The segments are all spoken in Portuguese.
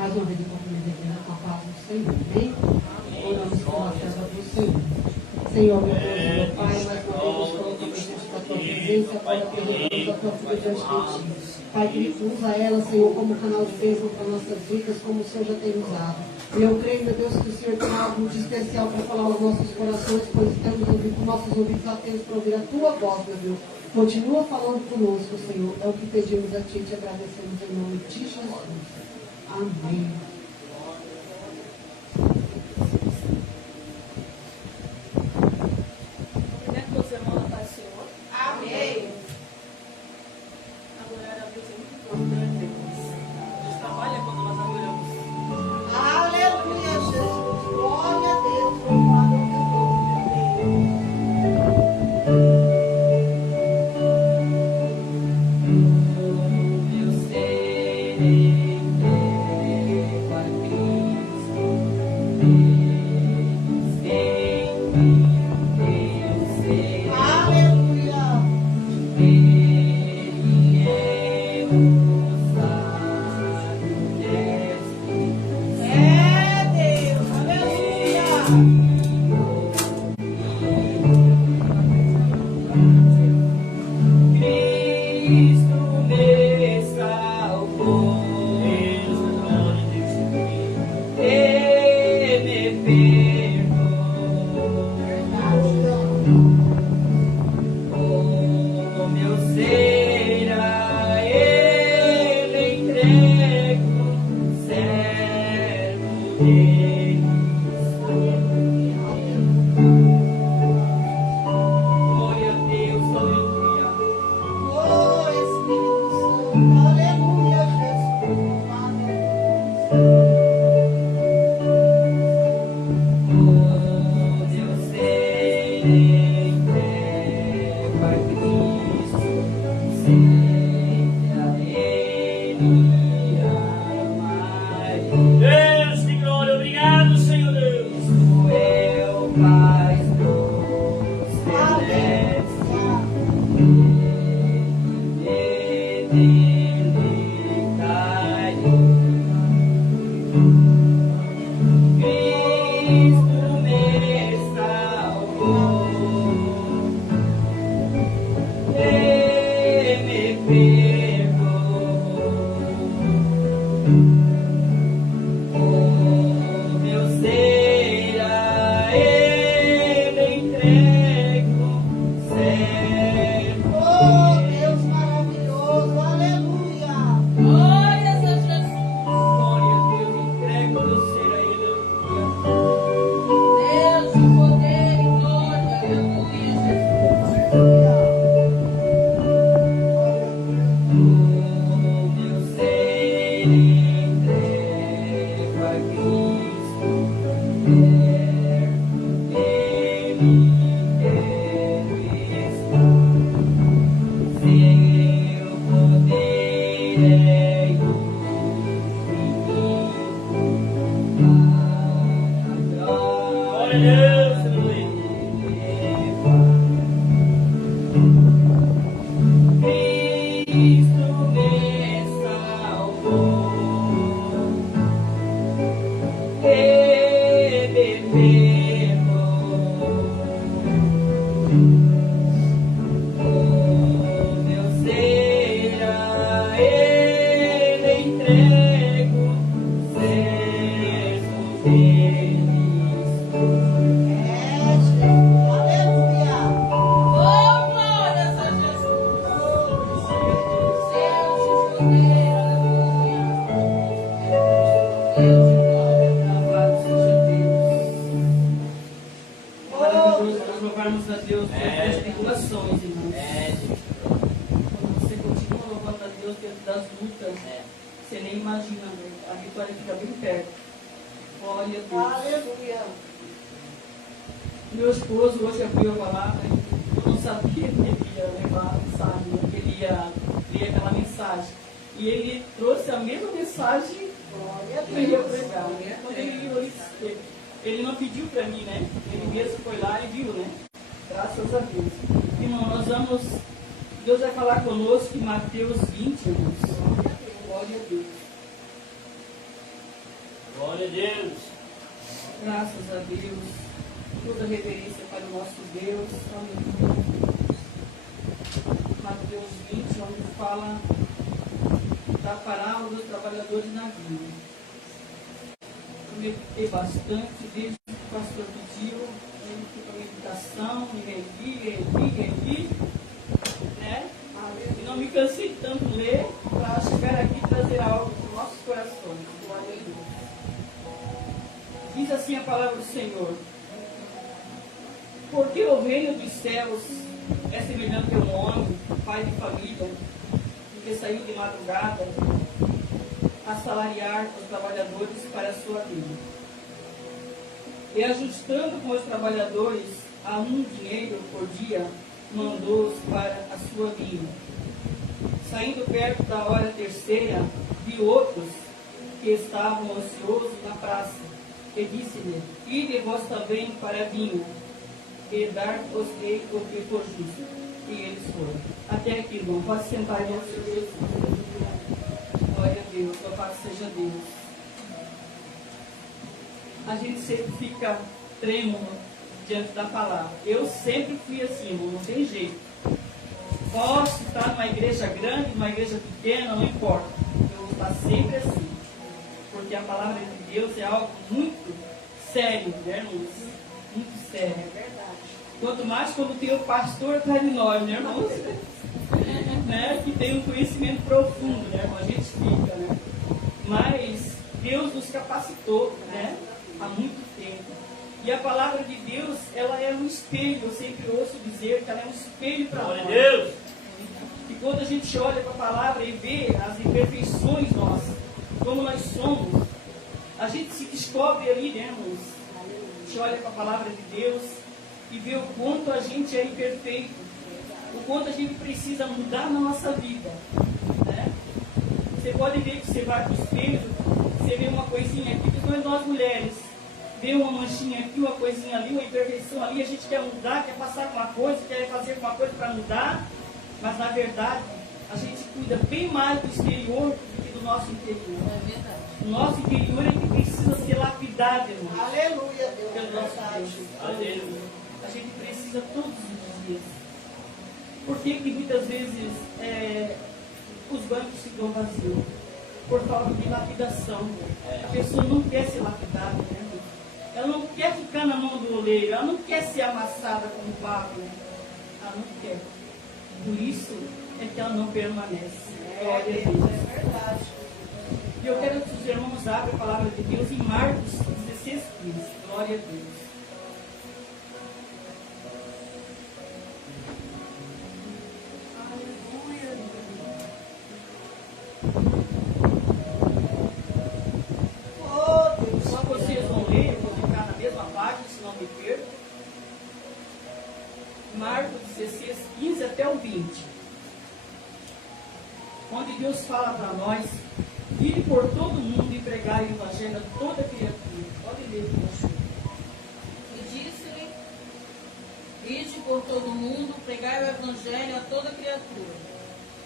mais uma vez a oportunidade de igreja com a paz do Senhor. Amém? Oramos pela serva do Senhor. Senhor, meu Deus, meu Pai, mais uma vez nos colocamos diante da tua presença, Pai, apresentamos a tua filha diante de ti. Pai, que usa ela, Senhor, como canal de bênção para nossas vidas, como o Senhor já tem usado. E eu creio, meu Deus, que o Senhor tem algo de especial para falar aos nossos corações, pois estamos ouvindo com nossos ouvidos atentos para ouvir a tua voz, meu Deus. Continua falando conosco, Senhor. É o que pedimos a ti e te agradecemos em nome de Jesus. Amém. Ele não pediu para mim, né? Ele mesmo foi lá e viu, né? Graças a Deus. Irmão, nós vamos... Deus vai falar conosco em Mateus 20, irmãos. Glória a Deus. Glória a Deus. Graças a Deus. Toda reverência para o nosso Deus. Aleluia. Mateus 20, onde fala da parábola dos trabalhadores na vinha. Eu meditei bastante, desde que o pastor pediu, ele fica a meditação, e reli, né? E não me cansei de tanto ler para chegar aqui e trazer algo para os nossos corações. Glória a Deus. Diz assim a palavra do Senhor: porque o reino dos céus é semelhante a um homem, pai de família, que saiu de madrugada a salariar os trabalhadores para a sua vida. E ajustando com os trabalhadores a um dinheiro por dia, mandou-os para a sua vinha. Saindo perto da hora terceira, vi outros que estavam ansiosos na praça, e disse-lhe: ide vós também para a vinha, e dar-vos-ei o que for justo. E eles foram. Até aqui, irmão. Pode sentar, irmão. Glória a Deus. Louvado seja Deus. A gente sempre fica trêmulo diante da palavra. Eu sempre fui assim, irmão. Não tem jeito. Posso estar numa igreja grande, numa igreja pequena, não importa. Eu vou estar sempre assim. Porque a palavra de Deus é algo muito sério, né, irmãos? Muito sério. É verdade. Quanto mais quando tem o pastor atrás de nós, né, irmãos? Né? Que tem um conhecimento profundo, né, irmão? A gente fica, né? Mas Deus nos capacitou, né? Há muito tempo. E a palavra de Deus, ela é um espelho. Eu sempre ouço dizer que ela é um espelho para nós. Deus. E quando a gente olha para a palavra e vê as imperfeições nossas, como nós somos, a gente se descobre ali, né, irmãos? A gente olha para a palavra de Deus e vê o quanto a gente é imperfeito, o quanto a gente precisa mudar na nossa vida, né? Você pode ver que você vai para o espelho, você vê uma coisinha aqui, principalmente nós mulheres, vê uma manchinha aqui, uma coisinha ali, uma imperfeição ali, a gente quer mudar, quer passar alguma coisa, quer fazer alguma coisa para mudar, mas na verdade a gente cuida bem mais do exterior do que do nosso interior. É verdade. O nosso interior é que precisa ser lapidado, irmão. Aleluia, Deus. Pelo nosso Deus. Aleluia. A gente precisa todos os dias. Por que que muitas vezes os bancos ficam vazios? Por falta de lapidação. A pessoa não quer ser lapidada, né? Ela não quer ficar na mão do oleiro, ela não quer ser amassada como barro, né? Ela não quer. Por isso é que ela não permanece. Glória a Deus. É verdade. E eu quero que os irmãos abram a palavra de Deus em Marcos 16, 15. Glória a Deus. Só vocês vão ler, eu vou ficar na mesma página, se não me perco. Marcos 16, 15 até o 20. Onde Deus fala para nós: ide por todo mundo e pregai o evangelho a toda criatura. Pode ler, pastor. E disse-lhe: ide por todo mundo, pregai o evangelho a toda criatura.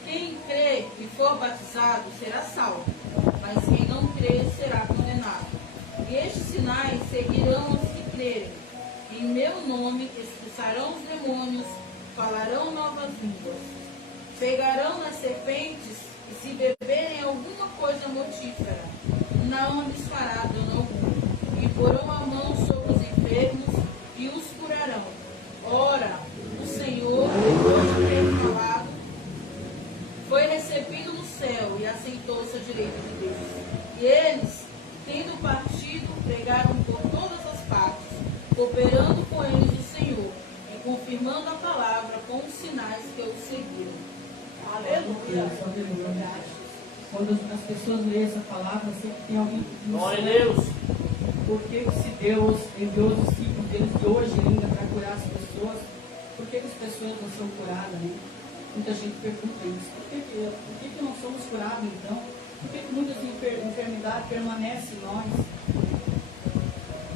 Quem crê e for batizado será salvo, mas quem não crê será condenado. E estes sinais seguirão os que crerem. Em meu nome expulsarão os demônios, falarão novas línguas, pegarão nas serpentes, e se beberem alguma coisa mortífera, não lhes fará dano algum. E porão a mão sobre os enfermos e os curarão. Ora, o Senhor, depois de ter falado, foi recebido no céu e assentou-se à direita de Deus. E eles, tendo partido, pregaram por todas as partes, cooperando com eles o Senhor, e confirmando a palavra com os sinais que o seguiram. Aleluia. Quando as pessoas leem essa palavra, sempre tem alguém que diz: Glória a Deus. por que se Deus enviou os discípulos deles de hoje ainda para curar as pessoas? Por que as pessoas não são curadas, né? Muita gente pergunta isso. Por que não somos curados então? Por que muitas enfermidades permanecem em nós?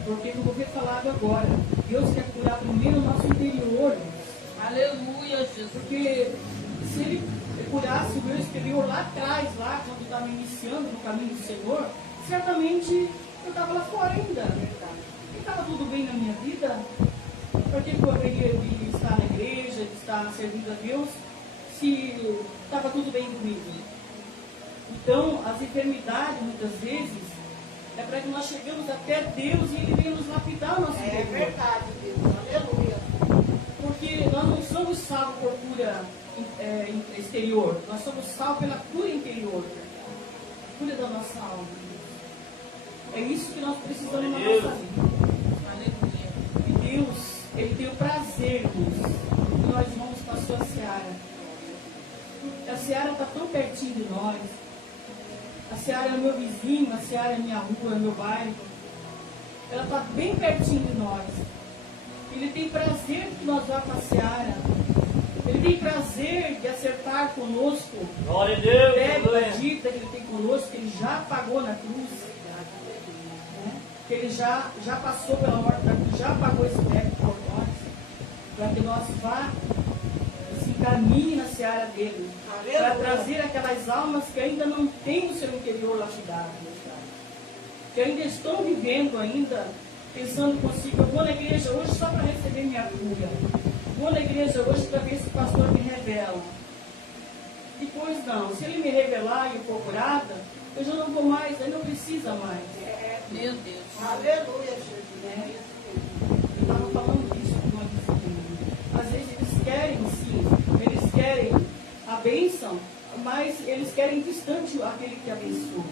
Porque, como foi falado agora, Deus quer curar primeiro o nosso interior. Aleluia, Jesus. Porque se Ele curasse o meu exterior lá atrás, lá quando estava iniciando no caminho do Senhor, certamente Eu estava lá fora ainda. E estava tudo bem na minha vida. Por que eu haveria de estar na igreja, de estar servindo a Deus, se estava tudo bem comigo? Então, as enfermidades, muitas vezes, é para que nós chegamos até Deus e Ele venha nos lapidar o nosso interior. É verdade, Deus. Aleluia. Porque nós não somos salvos por cura exterior, nós somos salvos pela cura interior, a cura da nossa alma. É isso que nós precisamos na nossa vida. Aleluia. E Deus, Ele tem o prazer, Deus, que nós vamos para a sua seara. A seara está tão pertinho de nós. A seara é o meu vizinho, a seara é minha rua, é meu bairro. Ela está bem pertinho de nós. Ele tem prazer que nós vá para a seara. Ele tem prazer de acertar conosco. Glória a Deus. Deve a dívida que Ele tem conosco, que Ele já pagou na cruz. Né? Que Ele já passou pela morte da cruz, já pagou esse débito por nós. Para que nós vá e se encaminhe na seara dele. Para trazer aquelas almas que ainda não têm o seu interior lapidado. Que ainda estão vivendo ainda, pensando consigo, eu vou na igreja hoje só para receber minha cura. Vou na igreja hoje para ver se o pastor me revela. Depois não, se ele me revelar e eu for curada, eu já não vou mais, aí não precisa mais. Meu Deus. Aleluia, Jesus. Né? Eu estava falando disso com uma disciplina. Às vezes eles querem sim, eles querem a bênção, mas eles querem distante aquele que abençoa.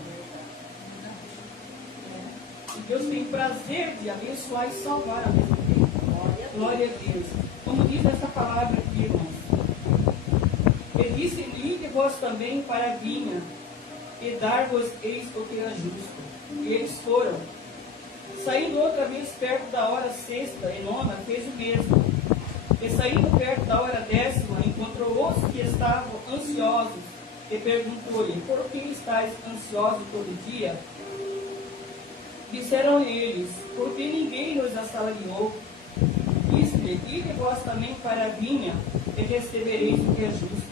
E Deus tem prazer de abençoar e salvar a mesma vez. Glória a Deus. Como diz essa palavra aqui, irmãos. Ele disse, ide vós também para a vinha, e dar-vos eis o que é justo. E eles foram. Saindo outra vez perto da hora sexta e nona, fez o mesmo. E saindo perto da hora décima, encontrou os que estavam ansiosos, e perguntou-lhe, por que estáis ansiosos todo dia? Disseram eles, porque ninguém nos assalariou. Disse-lhe, ide vós também para a vinha, e recebereis o que é justo.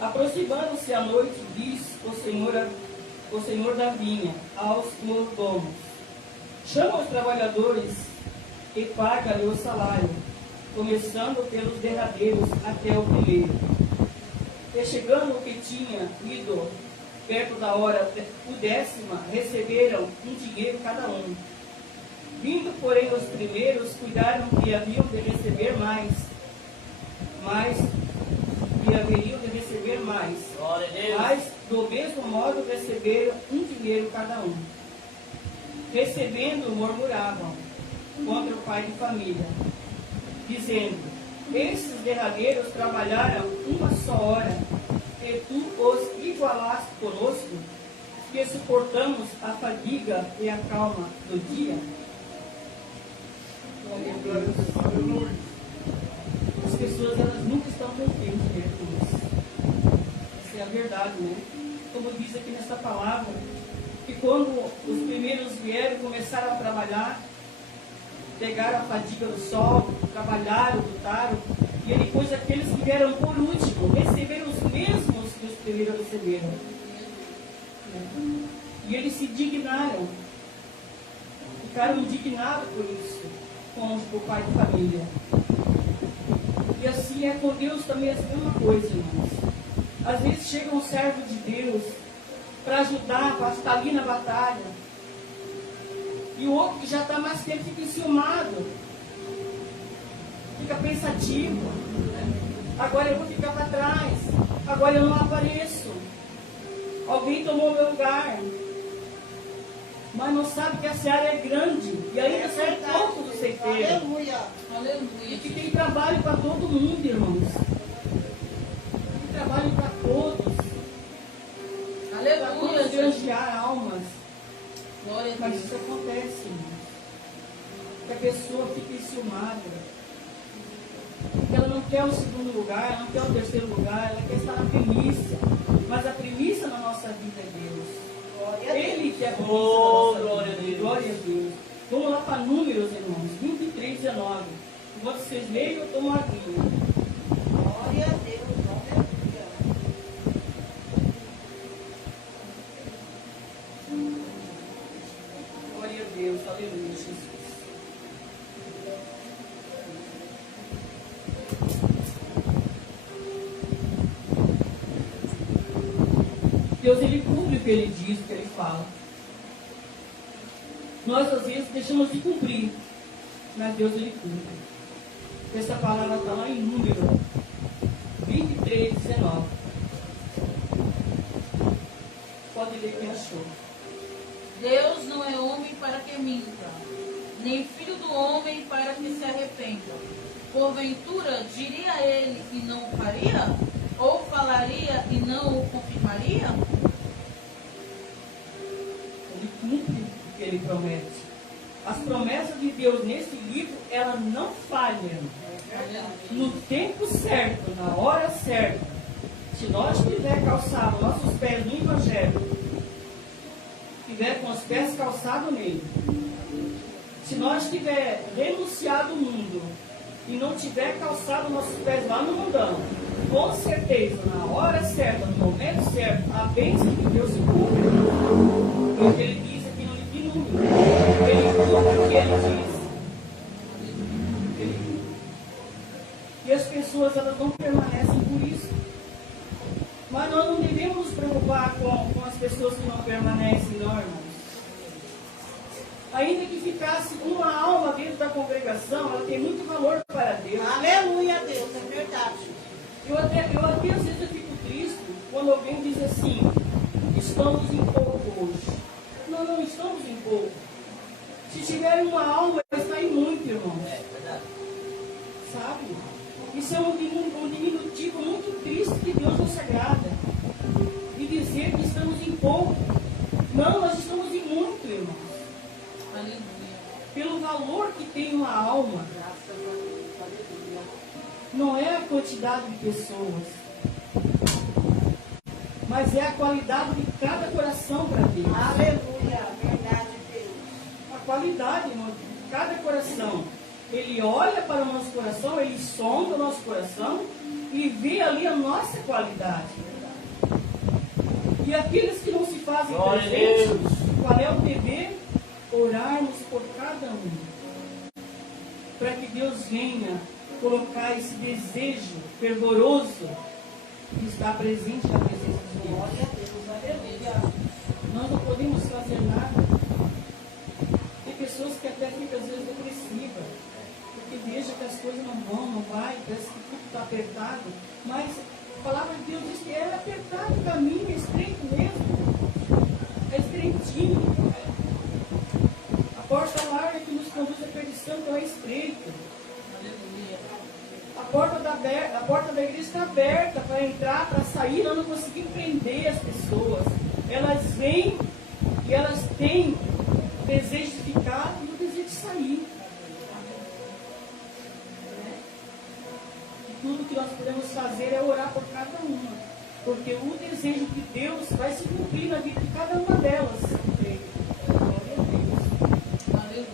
Aproximando-se a noite, diz o senhor da vinha aos mordomos, chama os trabalhadores e paga-lhe o salário, começando pelos derradeiros até o primeiro. E chegando o que tinha ido perto da hora décima, receberam um dinheiro cada um. Vindo, porém, os primeiros, cuidaram que haviam de receber mais, e haveriam de receber mais. Glória a Deus. Mas, do mesmo modo, receberam um dinheiro cada um. Recebendo, murmuravam contra o pai de família, dizendo, esses derradeiros trabalharam uma só hora, e tu os igualaste conosco, que suportamos a fadiga e a calma do dia. As pessoas, elas nunca estão contentes, né, com isso. Essa é a verdade, né? Como diz aqui nessa palavra, que quando os primeiros vieram, começaram a trabalhar, pegaram a fadiga do sol, trabalharam, lutaram, e depois aqueles que vieram por último, receberam os mesmos que os primeiros receberam. E eles se indignaram, ficaram indignados por isso, com o pai de família. E assim é com Deus também a mesma coisa, irmãos. Às vezes chega um servo de Deus para ajudar, para estar ali na batalha, e o outro que já está mais tempo fica enciumado, fica pensativo. Agora eu vou ficar para trás, agora eu não apareço, alguém tomou meu lugar, mas não sabe que a seara é grande e ainda são poucos do ceifeiro. Aleluia. Aleluia. E que tem trabalho para todo mundo, irmãos. Tem trabalho para todos. Para todos Aleluia. granjear almas. Glória a Mas Deus. isso acontece, irmãos. Que a pessoa fica enciumada. Porque ela não quer o segundo lugar, ela não quer o terceiro lugar, ela quer estar na primícia. Mas a primícia na nossa vida é Deus. Ele que é a primícia da nossa Glória vida. a Deus. Glória a Deus. Vamos lá para Números, irmãos. 23, 19. Enquanto vocês leem, eu tomo a aguinha. Glória a Deus. Aleluia. Deus, aleluia, Jesus. Deus, ele cumpre o que ele diz, o que ele fala. Nós, às vezes, deixamos de cumprir, mas Deus, ele cumpre. Essa palavra está lá em Número 23, 19. Pode ler quem achou. Deus não é homem para que minta, nem filho do homem para que se arrependa. Porventura, diria ele e não o faria? Ou falaria e não o confirmaria? Ele cumpre o que ele promete. As promessas de Deus nesse livro, elas não falham. No tempo certo, na hora certa. Se nós tiver calçado nossos pés no Evangelho, tiver com os pés calçados nele, se nós tiver renunciado o mundo e não tiver calçado nossos pés lá no mundão, com certeza, na hora certa, no momento certo, a bênção de Deus se cumpre. Porque ele diz aqui no livro de Números, ele cumpre o que ele diz. Ele cumpre. E as pessoas, elas não permanecem por isso. Mas nós não devemos nos preocupar com as pessoas que não permanecem, não, irmãos. Ainda que ficasse uma alma dentro da congregação, ela tem muito valor para Deus. Aleluia, Deus, é verdade. Eu até às vezes eu fico triste quando alguém diz assim, estamos em pouco hoje. Não, não estamos em pouco. Se tiver uma alma, está em muito, irmão. É verdade. Sabe? Isso é um diminutivo muito triste que Deus nos agrada. E dizer que estamos em pouco. Não, nós estamos em muito, irmãos. Aleluia. Pelo valor que tem uma alma. Não é a quantidade de pessoas, mas é a qualidade de cada coração para Deus. Aleluia, verdade, Deus. A qualidade, irmão, de cada coração. Ele olha para o nosso coração, ele sonda o nosso coração e vê ali a nossa qualidade. E aqueles que não se fazem presentes, qual é o dever? Orarmos por cada um. Para que Deus venha colocar esse desejo fervoroso de estar presente na presença de Deus. Glória a Deus, aleluia. Nós não podemos fazer nada. Tem pessoas que até ficam às vezes depressivas, porque veja que as coisas não vão, não vai, parece que tudo está apertado. Mas a palavra de Deus diz que é apertado o caminho, é estreito mesmo. É estreitinho. A porta larga que nos conduz à perdição não é estreita. A porta da igreja está aberta para entrar, para sair. Nós não conseguimos prender as pessoas. Elas vêm e elas têm o desejo de ficar e o desejo de sair. E tudo que nós podemos fazer é orar por cada uma. Porque o desejo de Deus vai se cumprir na vida de cada uma delas. Glória a Deus. Aleluia.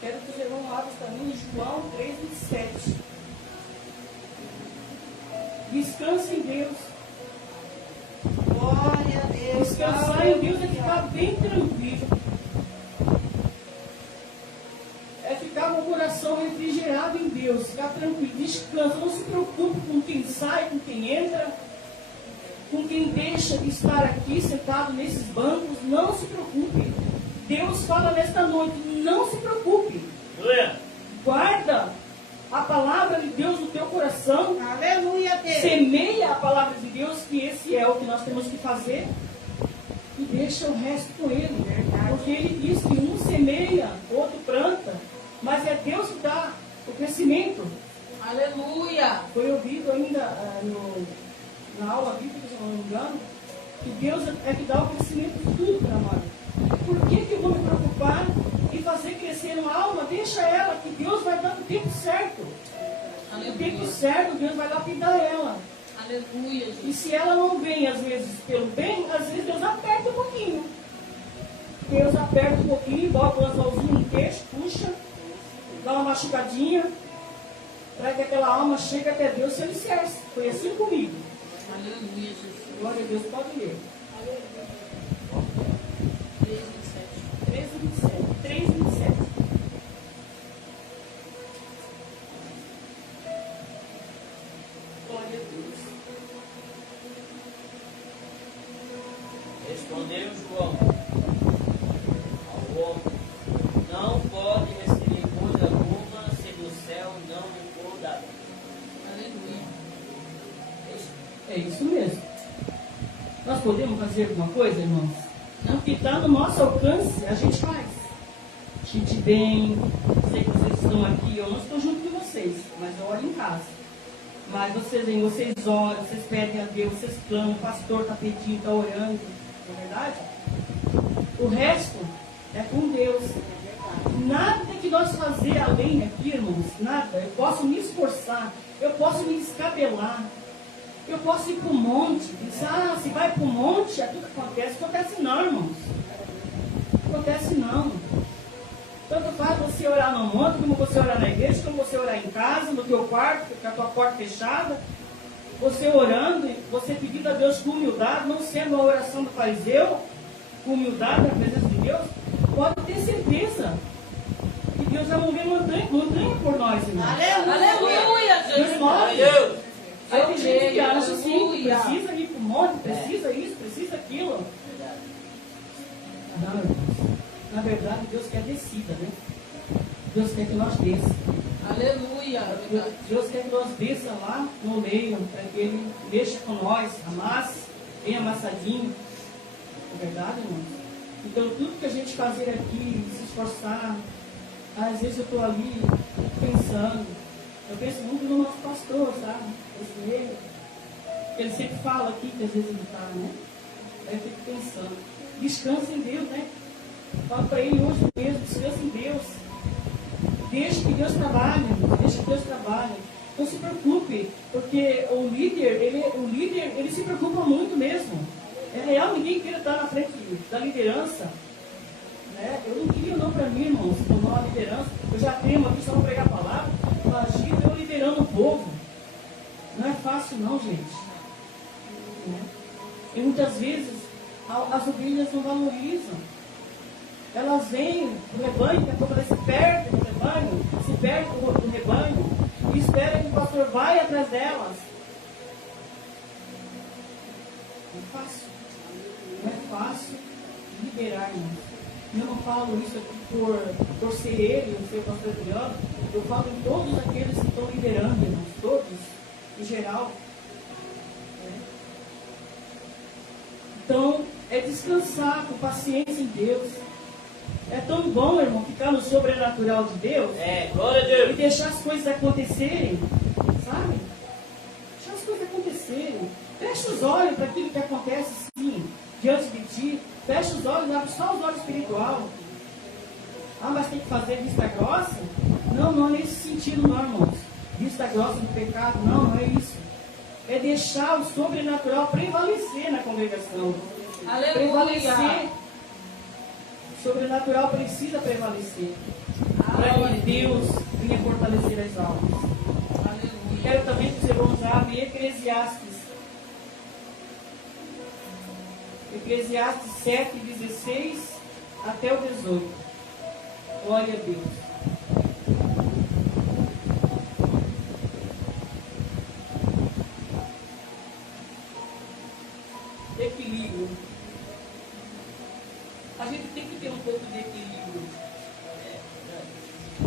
Quero que os irmãos abram também em João 3:27. Descansa em Deus. Glória a Deus. Descansar em Deus é ficar bem tranquilo. É ficar com o coração refrigerado em Deus. Ficar tranquilo. Descansa. Não se preocupe com quem sai, com quem entra, com quem deixa de estar aqui sentado nesses bancos. Não se preocupe. Deus fala nesta noite. Não se preocupe. Guarda a palavra de Deus no teu coração. Aleluia, Deus. Semeia a palavra de Deus, que esse é o que nós temos que fazer. E deixa o resto com Ele. Porque Ele diz que um semeia, outro planta. Mas é Deus que dá o crescimento. Aleluia. Foi ouvido ainda na aula bíblica, se eu não me engano, que Deus é que dá o crescimento de tudo para nós. Por que eu vou me preocupar em fazer crescer uma alma? Deixa ela, que Deus vai dar no tempo certo. No tempo certo, Deus vai lapidar ela. Aleluia, E Jesus. se ela não vem, às vezes, pelo bem, às vezes Deus aperta um pouquinho. Deus aperta um pouquinho, bota um anzolzinho no queixo, puxa, dá uma machucadinha, para que aquela alma chegue até Deus e se alicerce. Foi assim comigo. Aleluia, Jesus. Glória a Deus, pode ler. 3:27. 13:27. Respondeu João ao homem: não pode receber coisa alguma se do céu não lhe for dada. Aleluia. É isso mesmo. Nós podemos fazer alguma coisa, irmãos? O que está no nosso alcance, a gente faz. A gente vem, sei que vocês estão aqui, eu não estou junto com vocês, mas eu oro em casa. Mas vocês vêm, vocês oram, vocês pedem a Deus, vocês clamam, o pastor está pedindo, está orando, não é verdade? O resto é com Deus. Nada que nós fazer além aqui, irmãos, nada. Eu posso me esforçar, eu posso me descabelar, eu posso ir para o monte. Pensar, se vai para o monte, é tudo que acontece. Acontece não, irmãos. Acontece não. Tanto faz você orar no monte, como você orar na igreja, como você orar em casa, no teu quarto, com a tua porta fechada. Você orando, você pedindo a Deus com humildade, não sendo a oração do fariseu, com humildade na presença de Deus, pode ter certeza que Deus vai mover montanha por nós, irmãos. Aleluia, Deus Jesus. move. Deus! Aí tem gente que acha assim, Aleluia. precisa ir para o monte, precisa isso, precisa aquilo. Não, irmãos. Na verdade, Deus quer descida, né? Deus quer que nós desça. Aleluia. Deus quer que nós desça lá no meio, para que Ele mexa com nós, amasse, bem amassadinho. É verdade, irmãos? Então, tudo que a gente fazer aqui, se esforçar, às vezes eu estou ali pensando, eu penso muito no nosso pastor, sabe? Ele sempre fala aqui que às vezes ele está, né? Aí eu fico pensando, descansa em Deus, né? Fala para ele hoje mesmo, descansa em Deus. Deixa que Deus trabalhe, deixa que Deus trabalhe. Não se preocupe, porque o líder, ele se preocupa muito mesmo. É real, ninguém queira estar na frente da liderança. Né? Eu não queria não para mim, irmãos, tomar uma liderança. Eu já tenho aqui só para pregar a palavra. Imagina eu liderando o povo. Não é fácil não, gente. Né? E muitas vezes as ovelhas não valorizam. Elas vêm do rebanho, daqui a pouco elas se perdem do rebanho, se perdem do rebanho e esperam que o pastor vai atrás delas. Não é fácil. Não é fácil liberar, irmãos. Eu não falo isso aqui por ser ele, ou ser o pastor Adriano. Eu falo em todos aqueles que estão liderando, irmãos. Todos, em geral. Então, é descansar com paciência em Deus. É tão bom, irmão, ficar no sobrenatural de Deus. Glória a Deus. E deixar as coisas acontecerem, sabe? Deixar as coisas acontecerem. Fecha os olhos para aquilo que acontece, sim, diante de ti. Fecha os olhos, abre só os olhos espiritual. Ah, mas tem que fazer vista grossa? Não, não é nesse sentido, não, irmãos. Vista grossa do pecado, não é isso. É deixar o sobrenatural prevalecer na congregação. Aleluia. Prevalecer. O sobrenatural precisa prevalecer. Para que Deus venha fortalecer as almas. Aleluia. Quero também que os irmãos abrem Eclesiastes. Eclesiastes 7, 16 até o 18. Glória a Deus. Equilíbrio. A gente tem que ter um pouco de equilíbrio.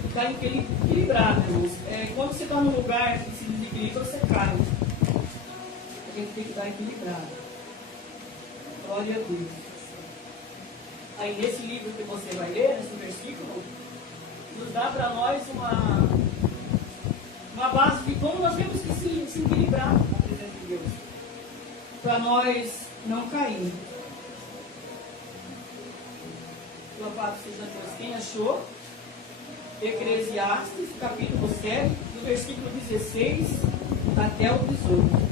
Ficar equilibrado, irmãos. Quando você está num lugar que se desequilibra, você cai. A gente tem que estar equilibrado. Glória a Deus. Aí nesse livro que você vai ler, nesse versículo, nos dá para nós uma base de como nós temos que se equilibrar na presença de Deus. Para nós não cairmos. Louvado seja Deus. Quem achou? Eclesiastes, capítulo 7, do versículo 16 até o 18.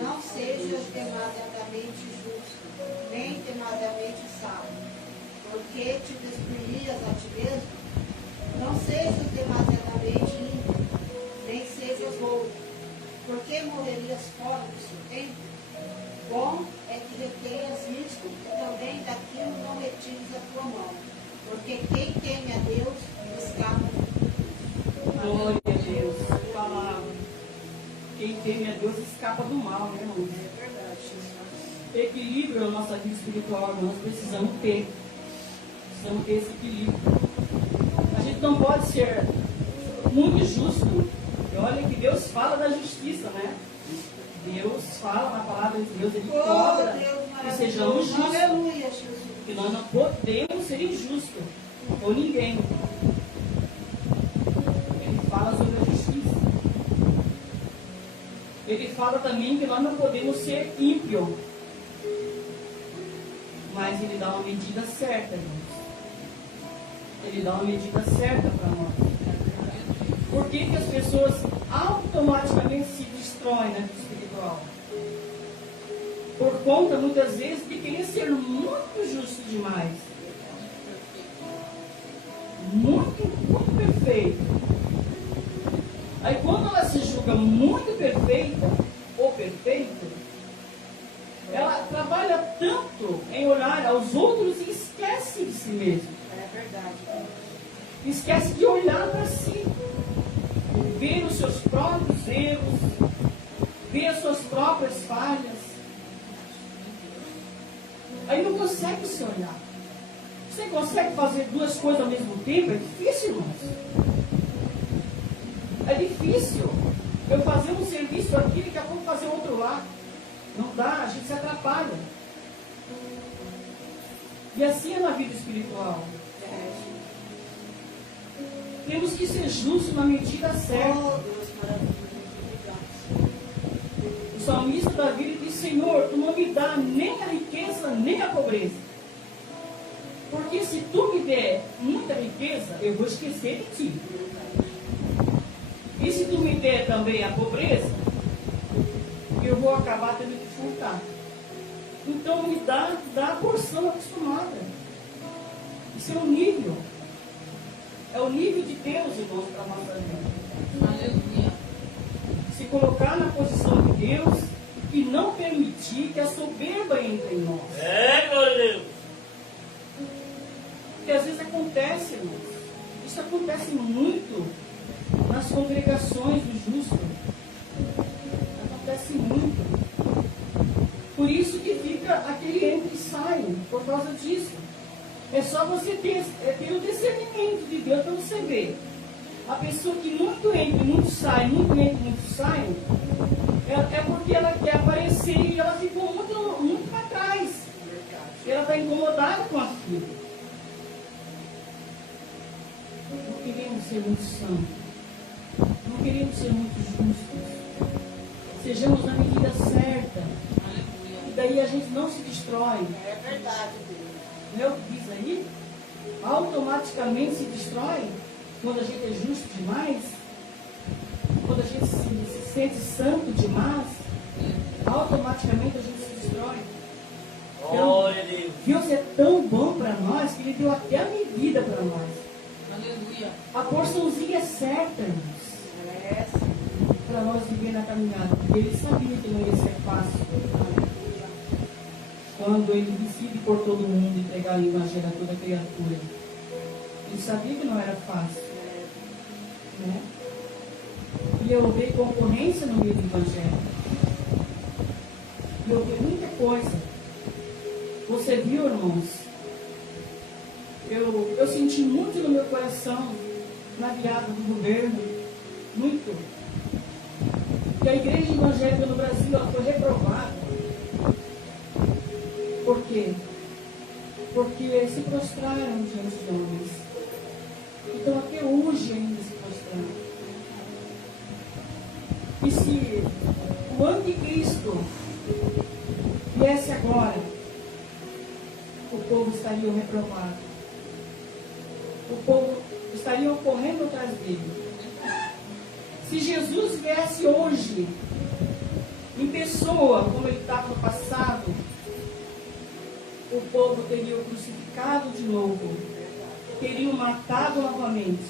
Não sejas demasiadamente justo, nem demasiadamente sábio, porque te destruirias a ti mesmo. Não sejas demasiadamente ímpio, nem sejas louco, porque morrerias fora do seu tempo. Bom é que retenhas isto, e também daquilo não retires a tua mão, porque quem teme a Deus escapa. Glória a Deus. Palavra. Quem teme a Deus Deus escapa do mal, né, irmãos? É verdade. Equilíbrio na nossa vida espiritual, irmãos, nós precisamos ter. Precisamos ter esse equilíbrio. A gente não pode ser muito justo. E olha que Deus fala da justiça, né? Deus fala na palavra de Deus, Ele cobra que sejamos justos. Aleluia, Jesus. Que nós não podemos ser injustos com ninguém. Ele fala sobre a justiça. Ele fala também que nós não podemos ser ímpios. Mas Ele dá uma medida certa, irmãos. Ele dá uma medida certa para nós. Por que que as pessoas automaticamente se destroem na vida espiritual? Por conta, muitas vezes, de querer ser muito justo demais. Muito perfeito. Aí quando ela se julga muito perfeita ou perfeito, ela trabalha tanto em olhar aos outros e esquece de si mesmo. É verdade. Esquece de olhar para si. Ver os seus próprios erros. Ver as suas próprias falhas. Aí não consegue se olhar. Você consegue fazer duas coisas ao mesmo tempo? É difícil, irmãos. É difícil. Eu fazer um serviço aqui, daqui a pouco fazer outro lá. Não dá, a gente se atrapalha. E assim é na vida espiritual. Temos que ser justos na medida certa. Oh, Deus maravilhoso. O salmista Davi diz: Senhor, tu não me dá nem a riqueza, nem a pobreza. Porque se tu me der muita riqueza, eu vou esquecer de ti. E se tu me der também a pobreza, eu vou acabar tendo que furtar. Então me dá a porção acostumada. Isso é o nível. É o nível de Deus, irmãos, para a nossa vida. Aleluia. Se colocar na posição de Deus e não permitir que a soberba entre em nós. É, glória a Deus. Porque às vezes acontece, irmãos. Isso acontece muito nas congregações do justo. Acontece muito. Por isso que fica aquele entra e sai, por causa disso. É só você ter o discernimento de Deus para você ver. A pessoa que muito entra, muito sai, muito entra, muito sai, é porque ela quer aparecer e ela ficou muito para trás. Ela está incomodada com aquilo. Não queremos ser muito santos. Não queremos ser muito justos. Sejamos na medida certa. E daí a gente não se destrói. É verdade, Deus. Não é o que diz aí? Automaticamente se destrói quando a gente é justo demais, quando a gente se sente santo demais, automaticamente a gente se destrói. Glória a Deus. Deus é tão bom para nós que Ele deu até a medida para nós. Aleluia. A porçãozinha é certa, irmãos, É, sim. para nós viver na caminhada. Porque Ele sabia que não ia ser fácil. Quando Ele decide por todo mundo entregar o Evangelho a toda criatura. Ele sabia que não era fácil. Né? E houve concorrência no meio do Evangelho. E houve muita coisa. Você viu, irmãos? Eu senti muito no meu coração na virada do governo. Muito. Que a igreja evangélica no Brasil ela foi reprovada. Por quê? Porque se prostraram diante de homens. Então até hoje ainda se prostraram. E se o anticristo viesse agora, o povo estaria reprovado. O povo estaria correndo atrás dele. Se Jesus viesse hoje, em pessoa, como ele estava no passado, o povo teria o crucificado de novo, teriam matado novamente,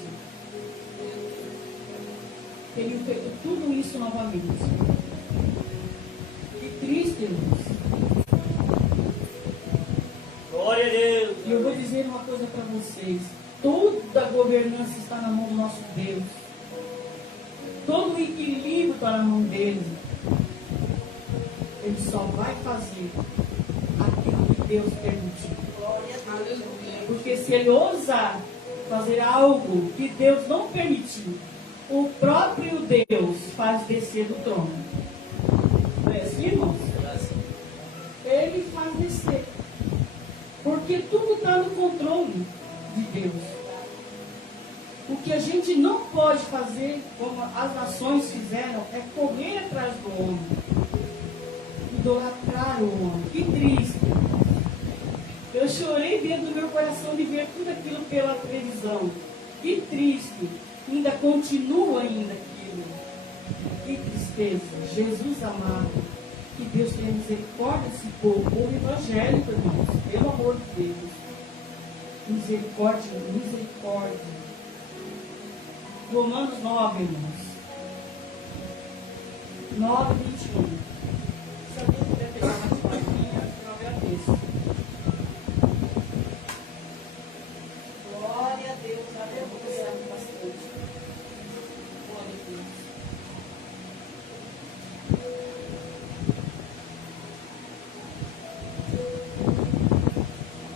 teriam feito tudo isso novamente. Que triste, irmãos. Glória a Deus. E eu vou dizer uma coisa para vocês: toda a governança está na mão do nosso Deus, todo o equilíbrio está na mão dele. ele só vai fazer aquilo que Deus permitir. Porque se ele ousar fazer algo que Deus não permitiu, o próprio Deus faz descer do trono. Não é assim, irmãos? Ele faz descer. Porque tudo está no controle de Deus. O que a gente não pode fazer, como as nações fizeram, é correr atrás do homem. Idolatrar o homem. Que triste. Eu chorei dentro do meu coração de ver tudo aquilo pela televisão. Que triste. Ainda continua ainda aquilo. Que tristeza. Jesus amado. Que Deus tenha misericórdia desse povo. Povo evangélico, irmãos. Pelo amor de Deus. Misericórdia, misericórdia. Romanos 9, irmãos. 9, 21. Se alguém puder pegar mais plaquinha, eu agradeço. Glória a Deus, aleluia. Bastante. Glória a Deus.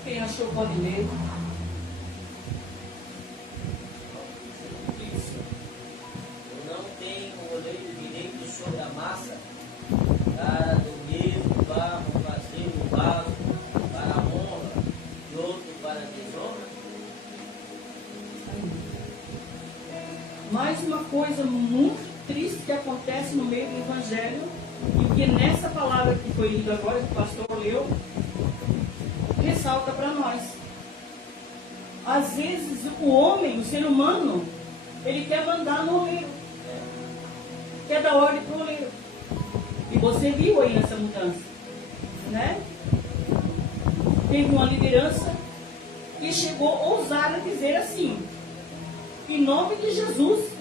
Quem achou pode ler. Eu não tenho oleiro direito sobre a massa, para do mesmo barro fazer um vaso para a honra e outro para a desonra. Mais uma coisa muito triste que acontece no meio do Evangelho, e que nessa palavra que foi lida agora, que o pastor leu, ressalta para nós. Às vezes o homem, o ser humano, ele quer mandar no oleiro, quer dar ordem para o oleiro. E você viu aí nessa mudança, né? Teve uma liderança que chegou a ousar a dizer assim: em nome de Jesus,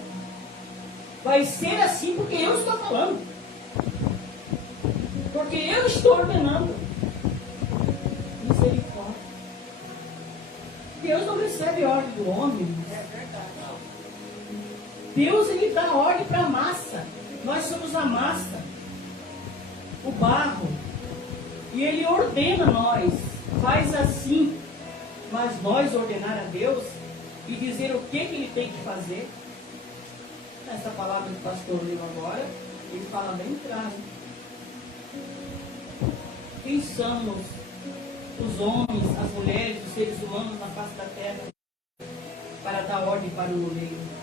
vai ser assim porque eu estou falando, porque eu estou ordenando. Misericórdia. Deus não recebe ordem do homem. É verdade. Deus, ele dá ordem para a massa. Nós somos a massa, o barro, e ele ordena nós, faz assim. Mas nós ordenar a Deus e dizer o que ele tem que fazer. Essa palavra que o pastor leu agora, ele fala bem claro. Quem somos os homens, as mulheres, os seres humanos na face da terra para dar ordem para o oleiro?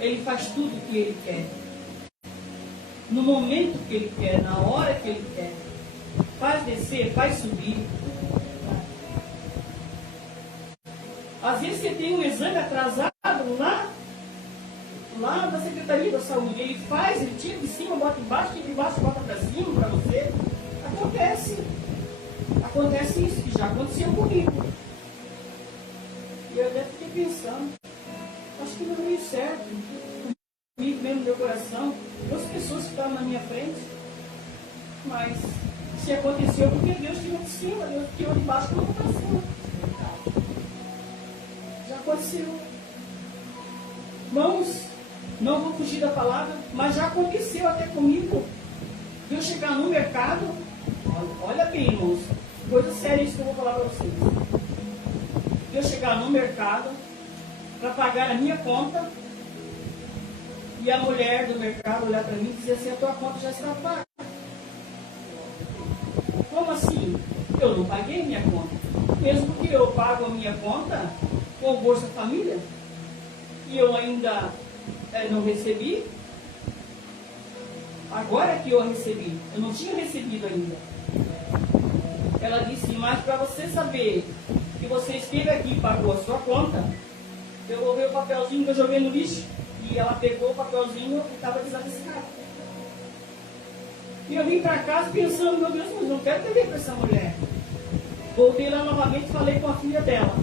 Ele faz tudo o que ele quer, no momento que ele quer, na hora que ele quer. Faz descer, faz subir. Às vezes você tem um exame atrasado lá da Secretaria da Saúde. Ele faz, ele tira de cima, bota embaixo, tira de baixo, bota para cima para você. Acontece isso, que já aconteceu comigo. E eu até fiquei pensando, acho que não é meio certo. Comigo mesmo no meu coração, duas pessoas que estavam na minha frente. Mas se aconteceu, porque Deus tirou de cima, Deus tirou de baixo, colocou para cima. Já aconteceu. Irmãos, não vou fugir da palavra, mas já aconteceu até comigo. De eu chegar no mercado, olha bem, irmãos, coisa séria isso que eu vou falar para vocês. De eu chegar no mercado para pagar a minha conta e a mulher do mercado olhar para mim e dizer assim: a tua conta já está paga. Como assim? Eu não paguei minha conta. Mesmo que eu pago a minha conta com o Bolsa Família e eu ainda não recebi. Agora que eu recebi, eu não tinha recebido ainda. Ela disse: mas para você saber que você esteve aqui e pagou a sua conta, eu vou ver o papelzinho que eu joguei no lixo. E ela pegou o papelzinho e estava desarriscado. E eu vim para casa pensando: meu Deus, mas não quero ter para essa mulher. Voltei lá novamente e falei com a filha dela.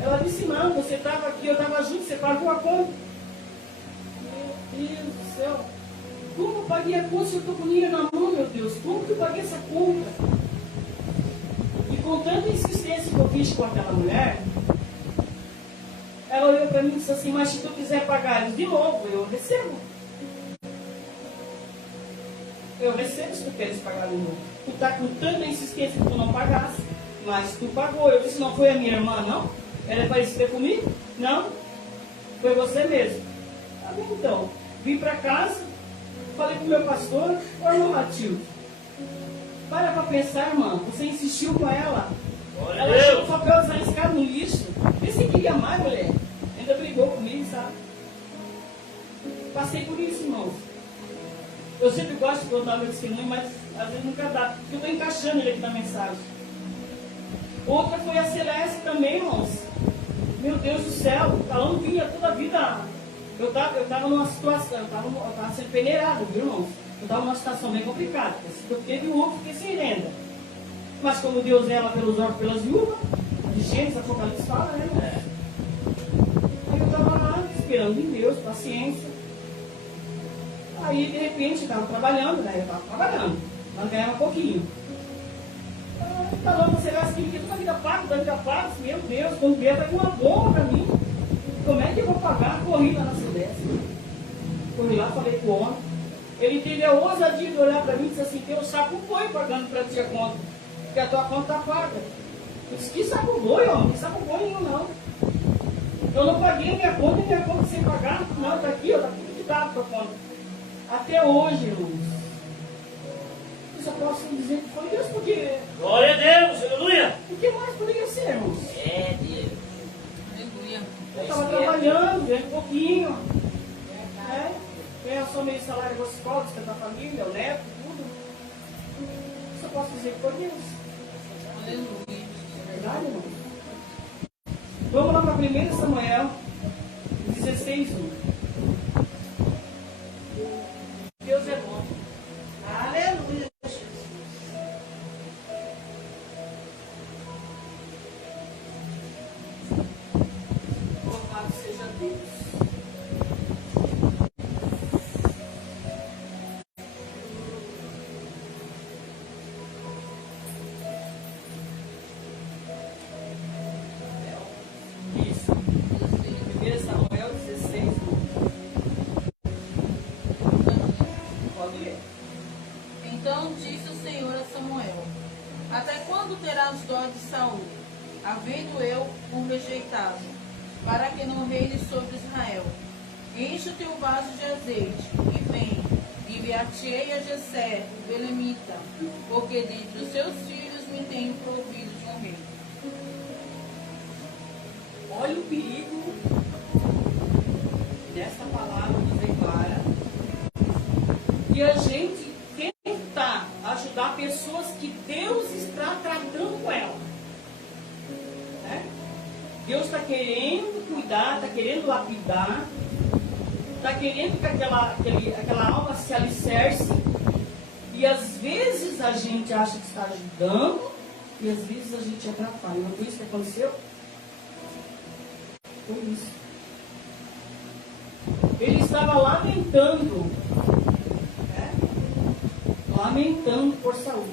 Ela disse: não, você estava aqui, eu estava junto, você pagou a conta. Meu Deus do céu. Como eu paguei a conta se eu estou com dinheiro na mão, meu Deus? Como que eu paguei essa conta? E com tanta insistência que eu fiz com aquela mulher, ela olhou para mim e disse assim: mas se tu quiser pagar eles de novo, eu recebo. Eu recebo se tu queres pagar de novo. Tu está com tanta insistência que tu não pagasse, mas tu pagou. Eu disse, não foi a minha irmã, não? Ela é parecida comigo? Não. Foi você mesmo. Tá bem, então. Vim para casa, falei com o meu pastor, ô irmão Matilde, para pensar, irmã, você insistiu com ela. Ela achou o papel desarriscado no lixo. Você queria mais, mulher. Ainda brigou comigo, sabe? Passei por isso, irmãos. Eu sempre gosto de contar meu testemunho, mas às vezes nunca dá. Porque eu estou encaixando ele aqui na mensagem. Outra foi a Celeste também, irmãos. Meu Deus do céu, o calão vinha toda a vida. Eu estava numa situação, eu estava sendo peneirado, viu, irmãos? Eu estava numa situação bem complicada. Eu teve um outro, fiquei sem renda. Mas como Deus ela pelos órfãos, pelas viúvas, de Gênesis, Apocalipse fala, né, irmãos? Aí eu estava lá, esperando em Deus, paciência. Aí, de repente, eu estava trabalhando, né? Eu estava trabalhando, mas ganhava pouquinho. Tá logo você vai assim, toda a vida paga, meu Deus, quando vier vai vir uma bomba para mim. Como é que eu vou pagar? Corri lá na Celeste. Corri lá, falei com o homem. Ele teve a ousadia de olhar para mim e disse assim, tem um saco boi pagando para ti a conta, porque a tua conta está paga. Eu disse, que saco boi, homem? Que saco boi nenhum, não. Eu não paguei minha conta sem pagar. Não, está aqui, está tudo quitado a tua conta. Até hoje, irmãos. Eu só posso dizer que foi Deus, porque... Glória a Deus, aleluia. O que mais poderia ser, irmãos? É Deus. Aleluia. Eu estava trabalhando, ganhando um pouquinho. Ganhava só meio salário da escola, da família, o neto, tudo. Só posso dizer que foi Deus. Aleluia. É verdade, irmão? Vamos lá para 1 Samuel 16:1. Deus é bom. Aleluia, Jesus. Louvado seja Deus. Isso. 1 Samuel 16:1. Pode ler. Então disse o Senhor a Samuel: Até quando terás dó de Saul, havendo eu o rejeitado, para que não reine sobre Israel? Enche o teu vaso de azeite, e vem, enviar-te-ei a Jessé, o belemita, porque dentre os seus filhos me tenho provido de um rei. Olha o perigo dessa palavra nos declara. E a gente tentar ajudar pessoas que Deus está tratando com ela. Né? Deus está querendo cuidar, está querendo lapidar, está querendo que aquela alma se alicerce. E às vezes a gente acha que está ajudando, e às vezes a gente atrapalha. Não foi isso que aconteceu? Foi isso. Ele estava lamentando, né? Lamentando por Saul.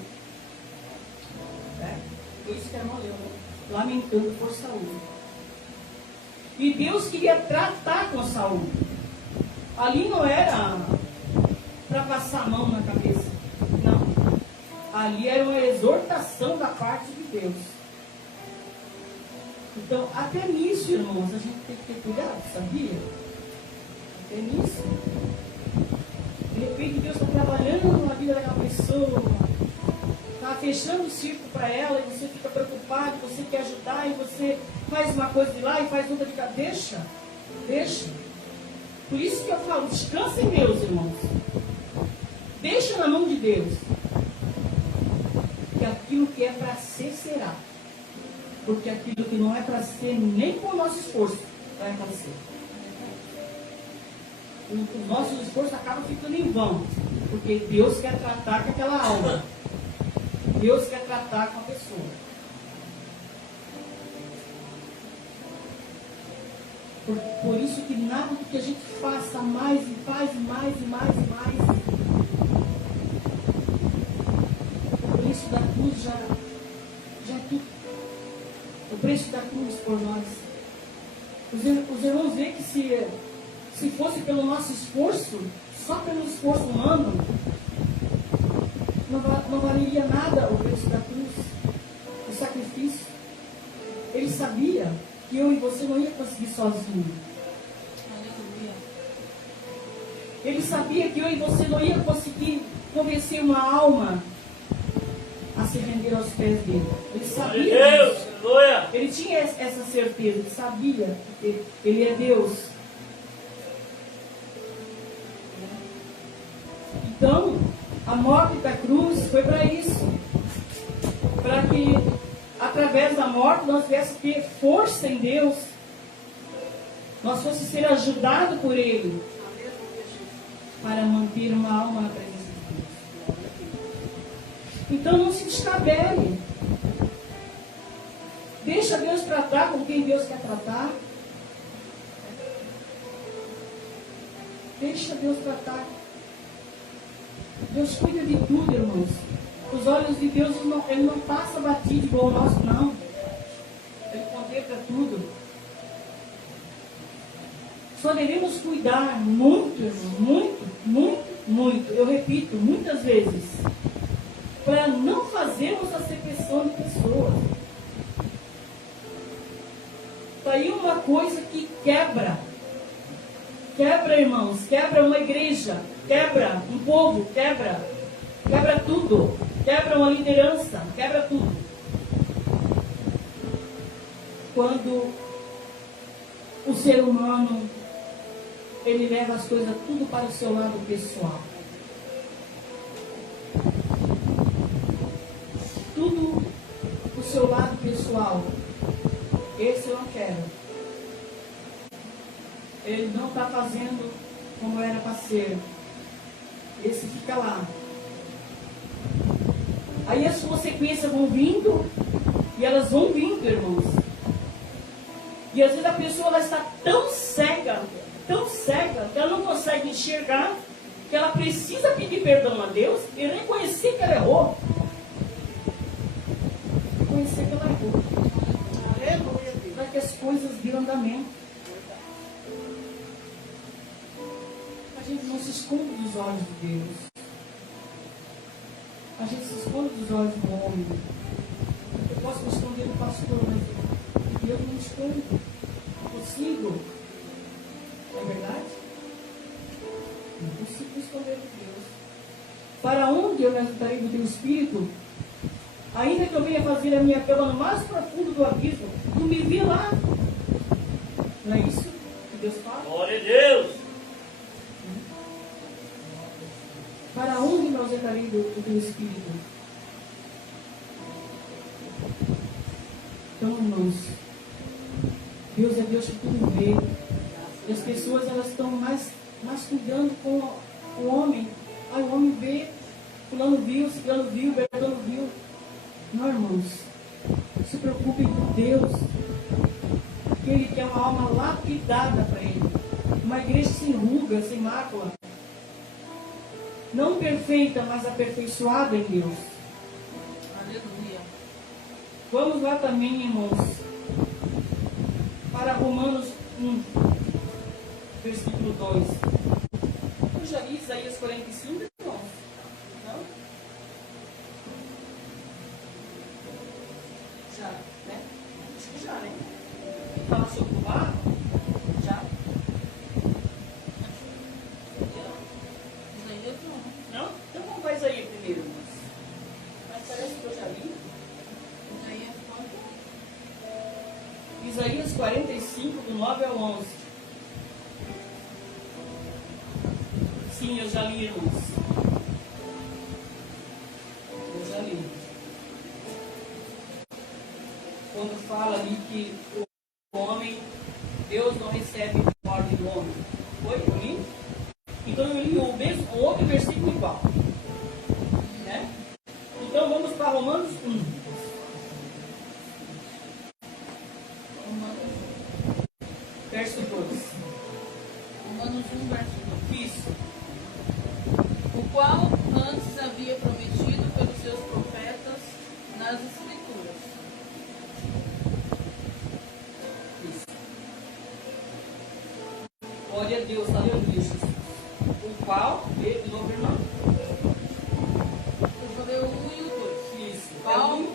Foi isso que a irmã leu, né? Lamentando por Saul. E Deus queria tratar com Saul. Ali não era para passar a mão na cabeça. Não. Ali era uma exortação da parte de Deus. Então, até nisso, irmãos, a gente tem que ter cuidado, sabia? Até nisso. De repente, Deus está trabalhando na vida daquela pessoa, está fechando o círculo para ela, e você fica preocupado, você quer ajudar, e você faz uma coisa de lá e faz outra de cá. Deixa. Por isso que eu falo, descansa em Deus, irmãos. Deixa na mão de Deus. Que aquilo que é para ser, será. Porque aquilo que não é para ser, nem com o nosso esforço, vai acontecer. O nosso esforço acaba ficando em vão. Porque Deus quer tratar com aquela alma. Deus quer tratar com a pessoa. Por isso que nada do que a gente faça mais e faz mais e mais e mais. O preço da cruz já é tudo. O preço da cruz por nós. Os irmãos veem que se fosse pelo nosso esforço, só pelo esforço humano, você não ia conseguir sozinho. Aleluia. Ele sabia que eu e você não ia conseguir convencer uma alma a se render aos pés dele. Ele sabia disso. Ele tinha essa certeza, ele sabia que ele é Deus. Então, a morte da cruz foi para isso. Para que, através da morte, nós viéssemos ter força em Deus. Nós fosse ser ajudado por Ele. Para manter uma alma na presença de Deus. Então, não se descabele. Deixa Deus tratar com quem Deus quer tratar. Deixa Deus tratar. Deus cuida de tudo, irmãos. Os olhos de Deus, Ele não passa batido igual o nosso, não. Ele contempla tudo. Só devemos cuidar muito, irmão, muito, muito, muito. Eu repito, muitas vezes. Para não fazermos acepção de pessoas. Está aí uma coisa que quebra. Quebra, irmãos. Quebra uma igreja. Quebra um povo. Quebra tudo. Quebra uma liderança. Quebra tudo. Quando o ser humano ele leva as coisas tudo para o seu lado pessoal. Tudo o seu lado pessoal. Esse eu não quero. Ele não está fazendo como era para ser. Esse fica lá. Aí as consequências vão vindo. E elas vão vindo, irmãos. E às vezes a pessoa ela está tão cega, que ela não consegue enxergar, que ela precisa pedir perdão a Deus e reconhecer que ela errou. Reconhecer que ela errou. Para que as coisas dêem andamento. A gente não se esconde dos olhos de Deus. A gente se esconde dos olhos do homem. Eu posso me esconder do pastor, mas Deus não me esconde. Não consigo. É verdade? Não consigo me esconder de Deus. Para onde eu me ajudarei do teu Espírito? Ainda que eu venha fazer a minha cama no mais profundo do abismo, tu me vê lá. Não é isso que Deus fala? Glória a Deus! Para onde me ausentarei do teu Espírito? Então, irmãos, Deus é Deus que tudo vê. E as pessoas elas estão mais cuidando com o homem. Aí o homem vê, fulano viu, ciclano viu, bertano viu. Não, irmãos, se preocupem com Deus, que Ele quer uma alma lapidada para Ele, uma igreja sem ruga, sem mácula, não perfeita, mas aperfeiçoada em Deus. Aleluia. Vamos lá também, irmãos, para Romanos 1, versículo 2. Eu já li Isaías 45, irmãos? Não? Já, né? Acho que já, né? Fala sobre o barro? Já. Isaías não. Não? Então vamos para Isaías primeiro, irmãos. Mas parece que eu já li. Isaías quanto? Isaías 45, do 9 ao 11. Sim, eu já li, irmãos. Eu já li. Quando fala ali que o homem, Deus não recebe ordem do homem. Foi? Eu li? Então eu li o outro versículo igual. Né? Então vamos para Romanos 1. Verso 2. Romanos 1, verso 2. Isso. O qual antes havia prometido pelos seus profetas nas Escrituras. Isso. Glória a Deus, aleluia, Jesus. O qual, de novo, irmão? Eu vou ler o 1 e o 2. Isso. Qual É o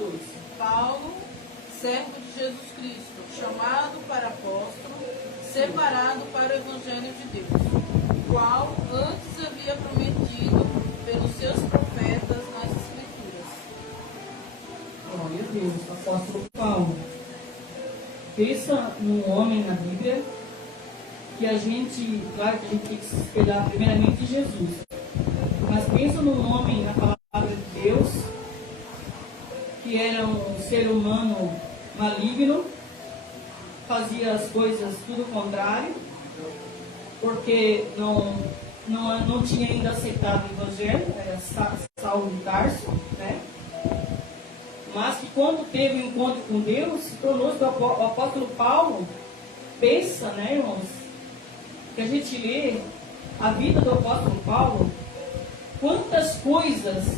Pensa num homem na Bíblia que a gente, claro que a gente tem que se espelhar primeiramente em Jesus, mas pensa num homem na palavra de Deus que era um ser humano maligno, fazia as coisas tudo contrário, porque não tinha ainda aceitado o Evangelho, era Saulo de Tarso, né? Mas que quando teve um encontro com Deus, se tornou-se o apóstolo Paulo. Pensa, né, irmãos, que a gente lê a vida do apóstolo Paulo, quantas coisas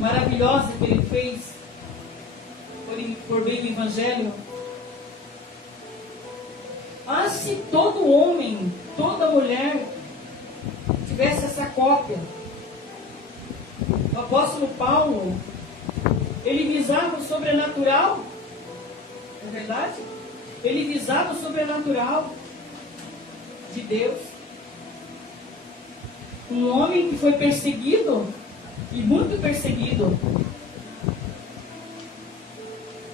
maravilhosas que ele fez por meio do Evangelho. Ah, se todo homem, toda mulher tivesse essa cópia. O apóstolo Paulo, ele visava o sobrenatural, não é verdade? Ele visava o sobrenatural de Deus. Um homem que foi perseguido, e muito perseguido,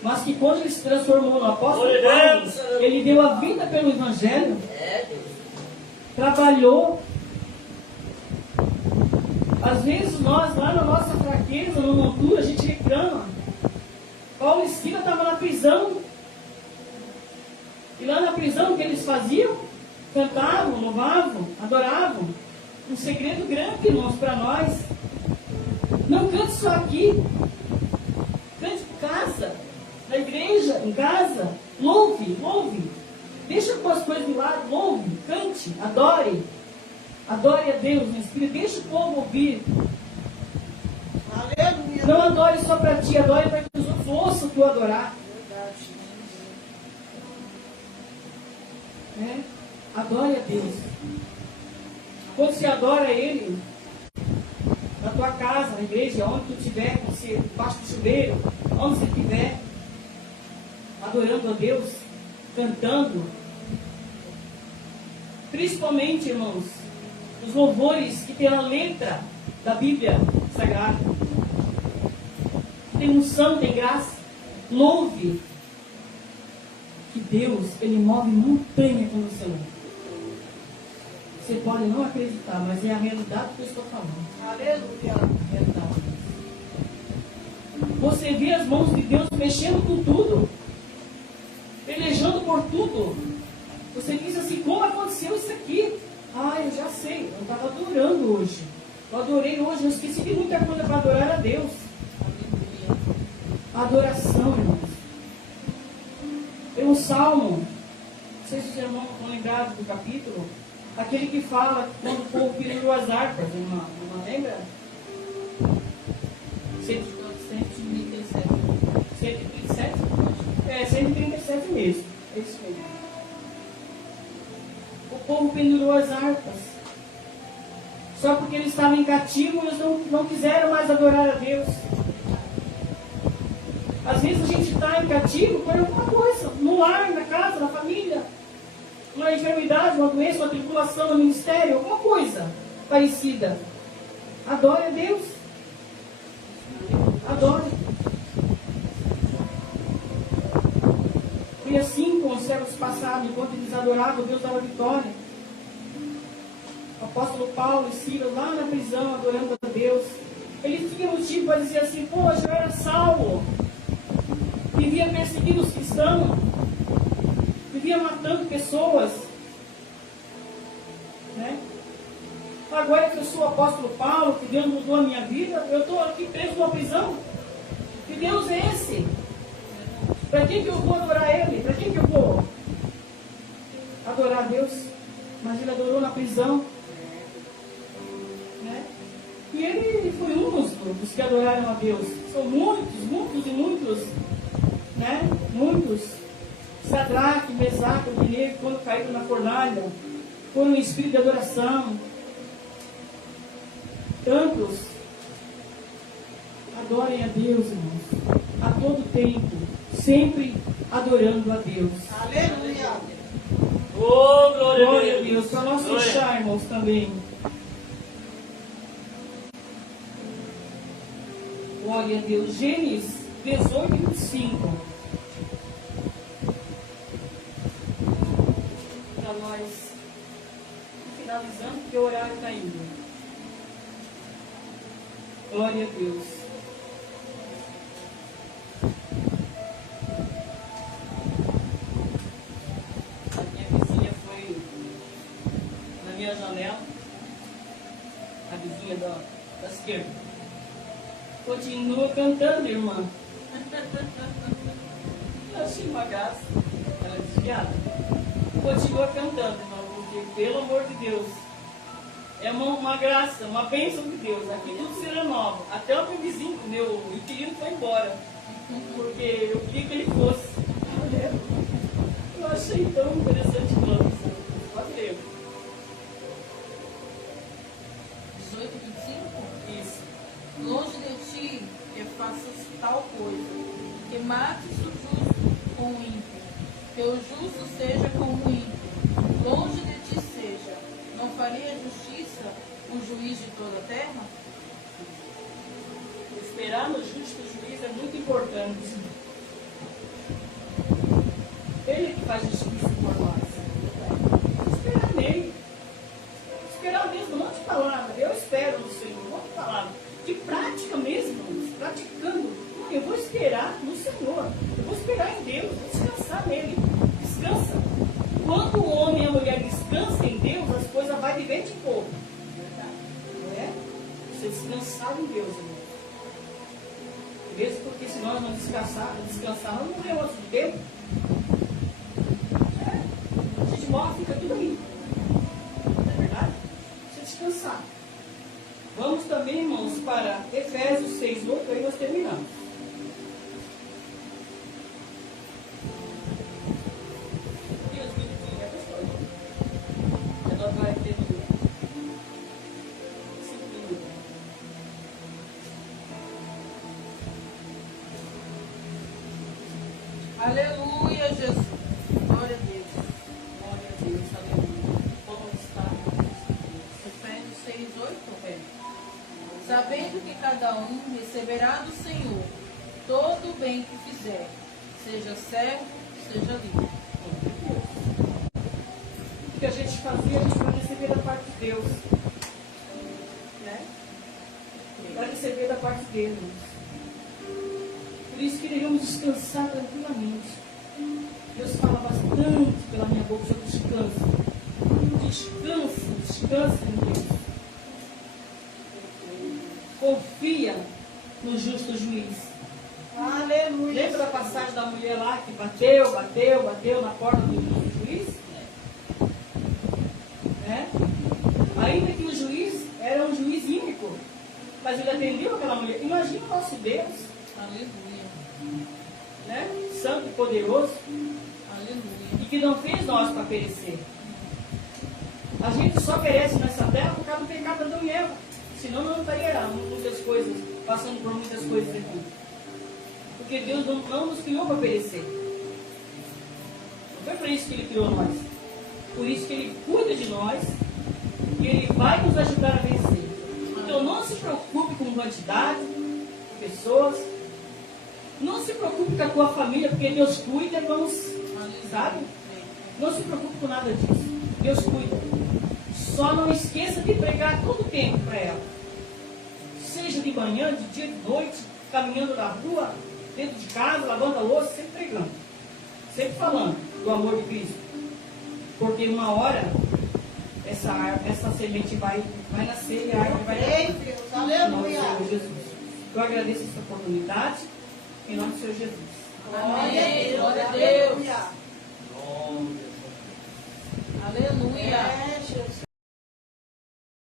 mas que quando ele se transformou no apóstolo Paulo, ele deu a vida pelo Evangelho, trabalhou. Às vezes nós, lá na nossa fraqueza, na montura, a gente reclama. Paulo e Silas estavam na prisão. E lá na prisão, o que eles faziam? Cantavam, louvavam, adoravam. Um segredo grande, irmãos, para nós. Não cante só aqui. Cante em casa, na igreja, em casa. Louve, louve. Deixa com as coisas de lado, louve, cante, adore. Adore a Deus no Espírito, deixa o povo ouvir. Aleluia. Não adore só para ti, adore para que os outros ouçam tu adorar. Né? Adore a Deus. Quando se adora Ele, na tua casa, na igreja, onde tu estiver, debaixo do chuveiro, onde você estiver, adorando a Deus, cantando, principalmente, irmãos, os louvores que tem a letra da Bíblia Sagrada. Tem unção, tem graça. Louve. Que Deus, Ele move montanha quando você louva. Você pode não acreditar, mas é a realidade que eu estou falando. Aleluia. Realidade. Você vê as mãos de Deus mexendo com tudo. Pelejando por tudo. Você diz assim, como aconteceu isso aqui? Ah, eu já sei, eu estava adorando hoje. Eu adorei hoje, eu esqueci de muita coisa para adorar a Deus. Adoração, irmãos. Tem um salmo, não sei se os irmãos estão lembrados do capítulo, aquele que fala quando o povo pendurou as harpas, irmã lembra? 137. 137? É, 137 mesmo. É isso mesmo. O povo pendurou as harpas. Só porque eles estavam em cativo, eles não quiseram mais adorar a Deus. Às vezes a gente está em cativo por alguma coisa, no lar, na casa, na família, uma enfermidade, uma doença, uma tribulação no ministério, alguma coisa parecida. Adore a Deus. Adore. Foi assim com os servos passados, enquanto eles adoravam, Deus dava vitória. O apóstolo Paulo e Silas lá na prisão, adorando a Deus. Ele tinha motivo para dizer assim, poxa, eu era Saulo, vivia perseguindo os cristãos, vivia matando pessoas, né? Agora que eu sou o apóstolo Paulo, que Deus mudou a minha vida, eu estou aqui preso numa prisão. Que Deus é esse? Para quem que eu vou adorar Ele? Para quem que eu vou adorar a Deus? Mas ele adorou na prisão, né? E ele foi um dos que adoraram a Deus. São muitos, né? Muitos. Sadraque, Mesaque, Abidinego, quando caíram na fornalha, foram um espírito de adoração. Tantos. Adorem a Deus, irmãos, a todo tempo, sempre adorando a Deus. Aleluia. Oh, Glória a Deus. Para nós fechar, irmãos, também. Glória a Deus. Gênesis 18, 25. nós ir finalizando, porque o horário está indo. Glória a Deus. A minha vizinha foi na minha janela, a vizinha da esquerda. Continua cantando, irmã. Eu achei uma graça. Ela é desviada. Continua cantando, irmão, porque, pelo amor de Deus, é uma graça, uma bênção de Deus. Aqui tudo se renova. Até o meu vizinho, meu inquilino, foi embora. Porque eu queria que ele fosse. Eu achei tão interessante o plano. Pode ler. 18:25? Isso. Longe de ti que faças tal coisa, que mates o justo com o ímpio, que o justo seja como o ímpio. Longe de ti seja. Não faria justiça o juiz de toda a terra? Esperar no justo juiz é muito importante. Ele que faz justiça por nós. Esperar nele. Esperar mesmo, não de palavra. Eu espero no Senhor, não de palavra. De prática mesmo, praticando. Eu vou esperar no Senhor. Eu vou esperar em Deus, vou descansar nele. Descansa. Quando o homem e a mulher descansam em Deus, as coisas vão de vento em pouco. Não é? Você descansar em Deus, irmão. Mesmo porque se nós não descansarmos, não morremos antes do tempo. A gente morre, fica tudo aí. Não é verdade? Você descansar. Vamos também, irmãos, para Efésios 6:8, aí nós terminamos. Aleluia, Jesus. Glória a Deus. Glória a Deus, aleluia. Como está? Efésios 6:8. Sabendo que cada um receberá do Senhor todo o bem que fizer, seja servo, seja livre. O que a gente fazia, a gente vai receber da parte de Deus. Né? Vai receber da parte dele. Por isso que devemos descansar tranquilamente. Deus fala bastante pela minha boca sobre descanso. Descansa em Deus. Confia no justo juiz. Aleluia. Lembra da passagem da mulher lá que bateu na porta do justo juiz? Né? Ainda que o juiz era um juiz ímpico, mas ele atendeu aquela mulher. Imagina o nosso Deus. Aleluia. Né? Santo e poderoso, Aleluia. e que não fez nós para perecer. A gente só perece nessa terra por causa do pecado de Adão e Eva. Senão não estaria muitas coisas, passando por muitas coisas aqui. Porque Deus não nos criou para perecer. Não foi para isso que Ele criou nós. Por isso que Ele cuida de nós e Ele vai nos ajudar a vencer. Então não se preocupe com quantidade de pessoas. Não se preocupe com a tua família, porque Deus cuida, irmãos. Sabe? Não se preocupe com nada disso. Deus cuida. Só não esqueça de pregar todo o tempo para ela. Seja de manhã, de dia, de noite, caminhando na rua, dentro de casa, lavando a louça, sempre pregando. Sempre falando do amor de Cristo. Porque uma hora essa semente vai nascer e a árvore vai Ei, nascer. Deus, Em nome do aleluia. Senhor Jesus. Eu agradeço essa oportunidade. Em nome do Senhor Jesus. Amém. Glória a Deus. Aleluia. Aleluia.